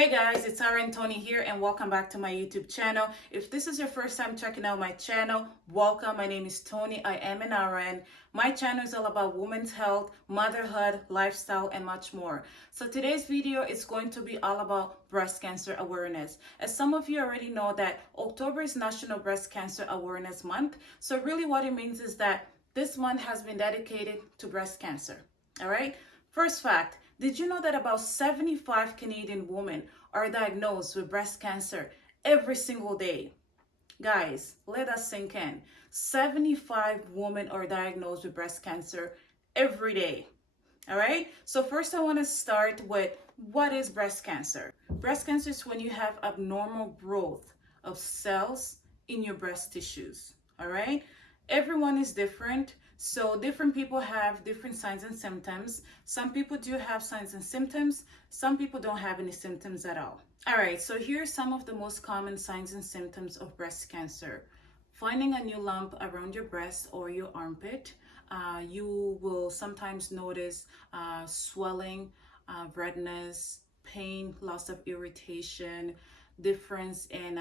Hey guys, it's Aaron Tony here and welcome back to my YouTube channel. If this is your first time checking out my channel, welcome. My name is Tony. I am an RN. My channel is all about women's health, motherhood, lifestyle, and much more. So today's video is going to be all about breast cancer awareness. As some of you already know that October is National Breast Cancer Awareness Month. So really what it means is that this month has been dedicated to breast cancer. All right. First fact, did you know that about 75 Canadian women are diagnosed with breast cancer every single day? Guys, let us sink in. 75 women are diagnosed with breast cancer every day. All right? So first I want to start with what is breast cancer? Breast cancer is when you have abnormal growth of cells in your breast tissues. All right? Everyone is different. So different people have different signs and symptoms. Some people do have signs and symptoms. Some people don't have any symptoms at all. All right, so here are some of the most common signs and symptoms of breast cancer. Finding a new lump around your breast or your armpit. You will sometimes notice swelling, redness, pain, loss of irritation, difference in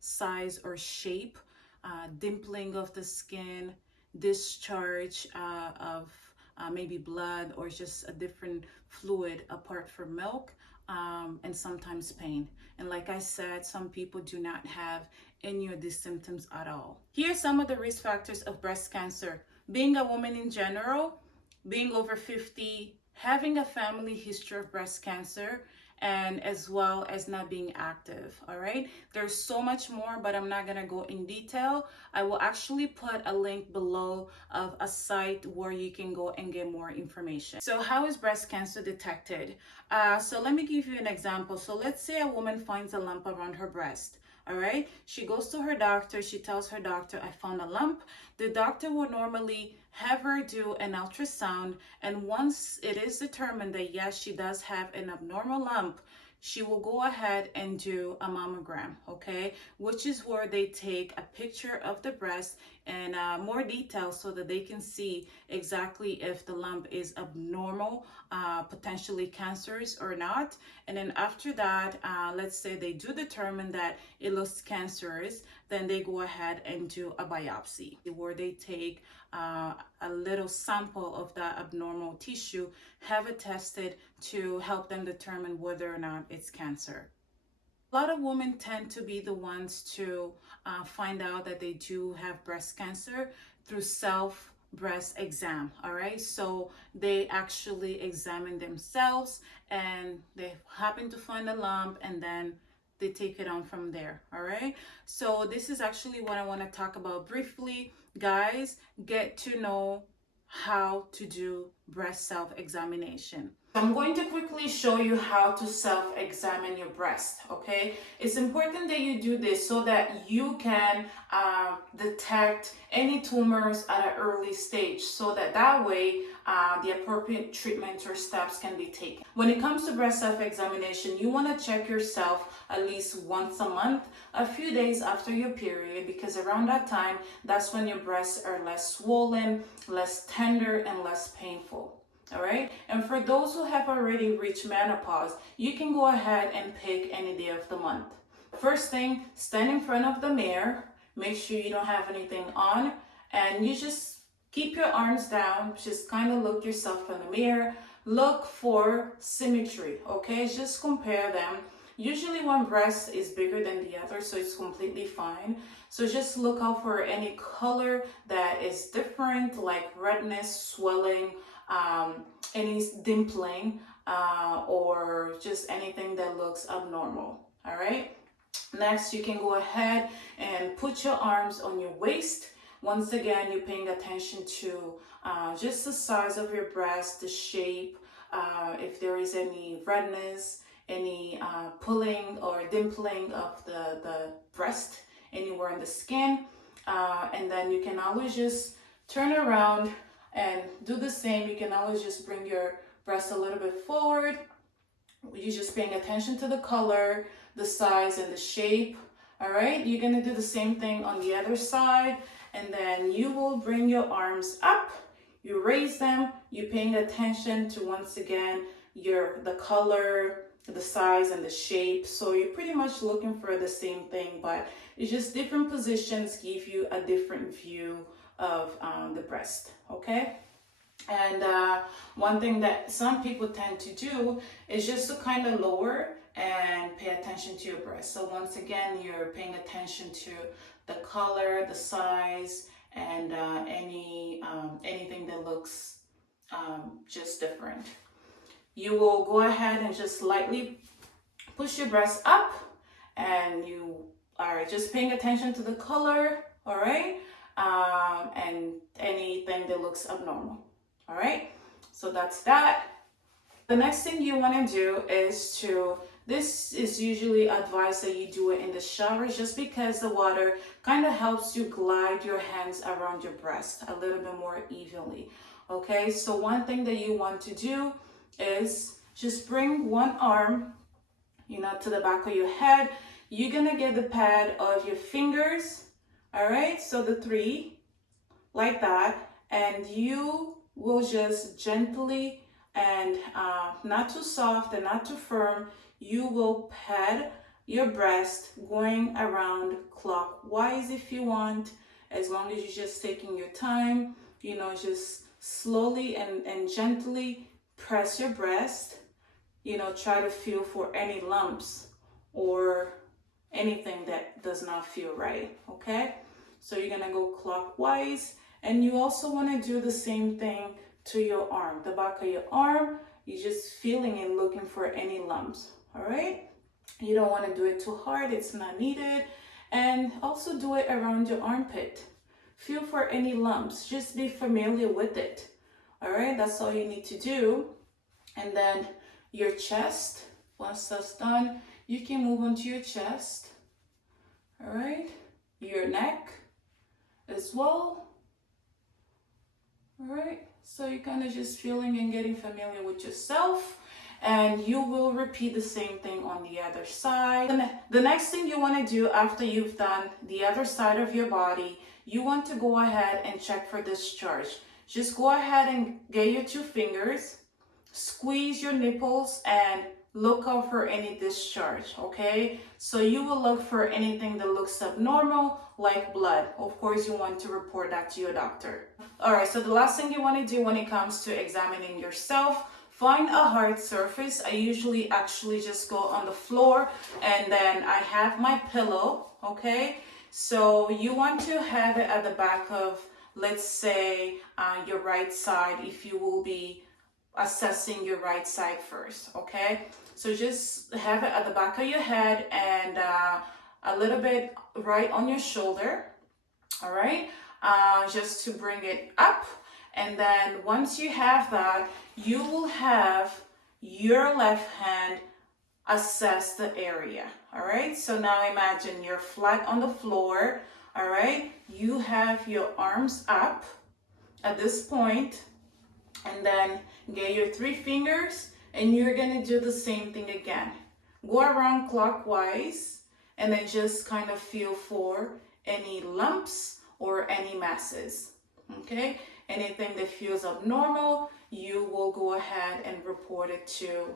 size or shape, dimpling of the skin, discharge of maybe blood or just a different fluid apart from milk, and sometimes pain. And like I said, some people do not have any of these symptoms at all. Here are some of the risk factors of breast cancer. Being a woman in general, being over 50, having a family history of breast cancer, and as well as not being active. All right, there's so much more, but I'm not gonna go in detail. I will actually put a link below of a site where you can go and get more information. So how is breast cancer detected? So let me give you an example. So let's say a woman finds a lump around her breast. All right, she goes to her doctor, she tells her doctor, I found a lump. The doctor will normally have her do an ultrasound, and once it is determined that yes, she does have an abnormal lump, she will go ahead and do a mammogram, okay, which is where they take a picture of the breast and more details so that they can see exactly if the lump is abnormal, potentially cancerous or not. And then after that, let's say they do determine that it looks cancerous, then they go ahead and do a biopsy where they take a little sample of that abnormal tissue, have it tested to help them determine whether or not it's cancer. A lot of women tend to be the ones to find out that they do have breast cancer through self breast exam. All right, so they actually examine themselves and they happen to find a lump, and then they take it on from there. All right, so this is actually what I want to talk about briefly. Guys, get to know how to do breast self-examination. I'm going to quickly show you how to self-examine your breast, okay? It's important that you do this so that you can detect any tumors at an early stage, so that way the appropriate treatments or steps can be taken. When it comes to breast self-examination, you want to check yourself at least once a month, a few days after your period, because around that time, that's when your breasts are less swollen, less tender, and less painful. All right, and for those who have already reached menopause, you can go ahead and pick any day of the month. First thing, stand in front of the mirror, make sure you don't have anything on, and you just keep your arms down, just kind of look yourself in the mirror, look for symmetry, okay? Just compare them. Usually one breast is bigger than the other, so it's completely fine. So just look out for any color that is different, like redness, swelling, any dimpling, or just anything that looks abnormal. All right. Next, you can go ahead and put your arms on your waist. Once again, you're paying attention to just the size of your breast, the shape, if there is any redness, any pulling or dimpling of the breast anywhere in the skin. And then you can always just turn around and do the same. You can always just bring your breast a little bit forward. You're just paying attention to the color, the size, and the shape. All right, you're gonna do the same thing on the other side, and then you will bring your arms up, you raise them, you're paying attention to, once again, the color, the size and the shape. So you're pretty much looking for the same thing, but it's just different positions give you a different view of the breast, okay? And one thing that some people tend to do is just to kind of lower and pay attention to your breast. So once again, you're paying attention to the color, the size, and anything that looks just different. You will go ahead and just lightly push your breast up, and you are just paying attention to the color, all right, and anything that looks abnormal. All right, so that's that. The next thing you want to do is this is usually advised that you do it in the shower, just because the water kind of helps you glide your hands around your breast a little bit more evenly. Okay, so one thing that you want to do is just bring one arm, to the back of your head. You're gonna get the pad of your fingers, all right, so the three, like that, and you will just gently and not too soft and not too firm, you will pad your breast going around clockwise if you want, as long as you're just taking your time, just slowly and gently press your breast, try to feel for any lumps or anything that does not feel right, okay? So you're gonna go clockwise. And you also want to do the same thing to your arm, the back of your arm. You're just feeling and looking for any lumps, all right? You don't want to do it too hard, it's not needed. And also do it around your armpit. Feel for any lumps, just be familiar with it, all right? That's all you need to do. And then your chest, once that's done, you can move on to your chest, all right? Your neck as well. All right, so you're kind of just feeling and getting familiar with yourself, and you will repeat the same thing on the other side. And the next thing you want to do after you've done the other side of your body, you want to go ahead and check for discharge. Just go ahead and get your two fingers, squeeze your nipples, and look out for any discharge, okay? So you will look for anything that looks abnormal, like blood. Of course, you want to report that to your doctor. All right, so the last thing you want to do when it comes to examining yourself, find a hard surface. I usually actually just go on the floor, and then I have my pillow, okay? So you want to have it at the back of, let's say, your right side, if you will be assessing your right side first, okay? So just have it at the back of your head and a little bit right on your shoulder, all right? Just to bring it up. And then once you have that, you will have your left hand assess the area, all right? So now imagine you're flat on the floor, all right? You have your arms up at this point, and then get your three fingers, and you're gonna do the same thing again. Go around clockwise, and then just kind of feel for any lumps or any masses, okay? Anything that feels abnormal, you will go ahead and report it to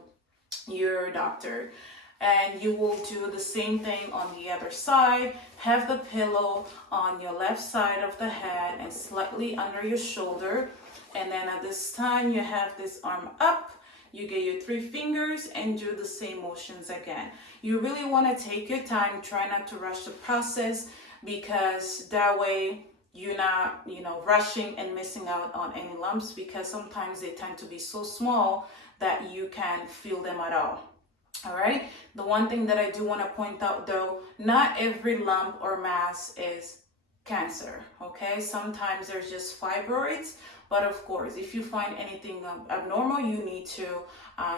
your doctor. And you will do the same thing on the other side. Have the pillow on your left side of the head and slightly under your shoulder. And then at this time, you have this arm up. You get your three fingers and do the same motions again. You really want to take your time. Try not to rush the process, because that way you're not, rushing and missing out on any lumps, because sometimes they tend to be so small that you can't feel them at all. All right. The one thing that I do want to point out, though, not every lump or mass is cancer. Okay. Sometimes there's just fibroids. But of course, if you find anything abnormal, you need to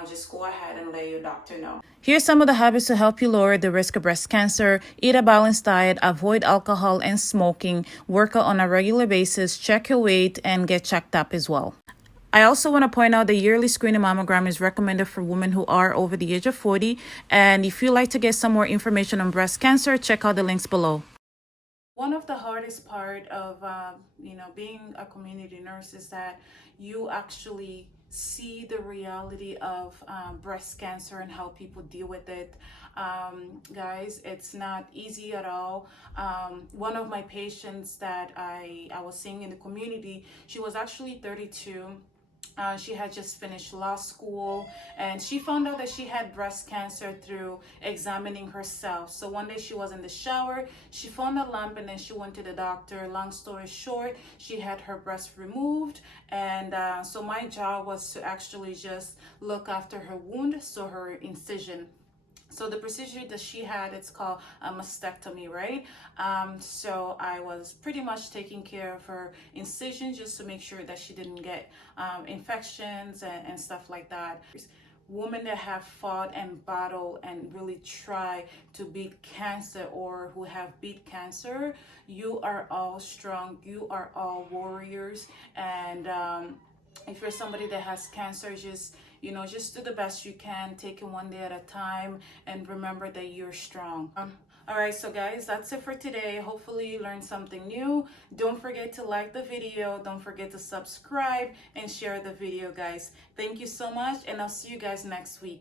just go ahead and let your doctor know. Here's some of the habits to help you lower the risk of breast cancer. Eat a balanced diet, avoid alcohol and smoking, work out on a regular basis, check your weight, and get checked up as well. I also want to point out the yearly screening mammogram is recommended for women who are over the age of 40. And if you'd like to get some more information on breast cancer, check out the links below. One of the hardest part of, being a community nurse is that you actually see the reality of breast cancer and how people deal with it. Guys, it's not easy at all. One of my patients that I was seeing in the community, she was actually 32. She had just finished law school, and she found out that she had breast cancer through examining herself. So one day she was in the shower, she found a lump, and then she went to the doctor. Long story short, she had her breast removed, and so my job was to actually just look after her wound, so her incision. So the procedure that she had, it's called a mastectomy, right? So I was pretty much taking care of her incisions just to make sure that she didn't get infections and stuff like that. Women that have fought and battled and really try to beat cancer, or who have beat cancer, you are all strong, you are all warriors. And if you're somebody that has cancer, just do the best you can, take it one day at a time, and remember that you're strong. All right, so guys, that's it for today. Hopefully you learned something new. Don't forget to like the video, don't forget to subscribe and share the video, guys. Thank you so much, and I'll see you guys next week.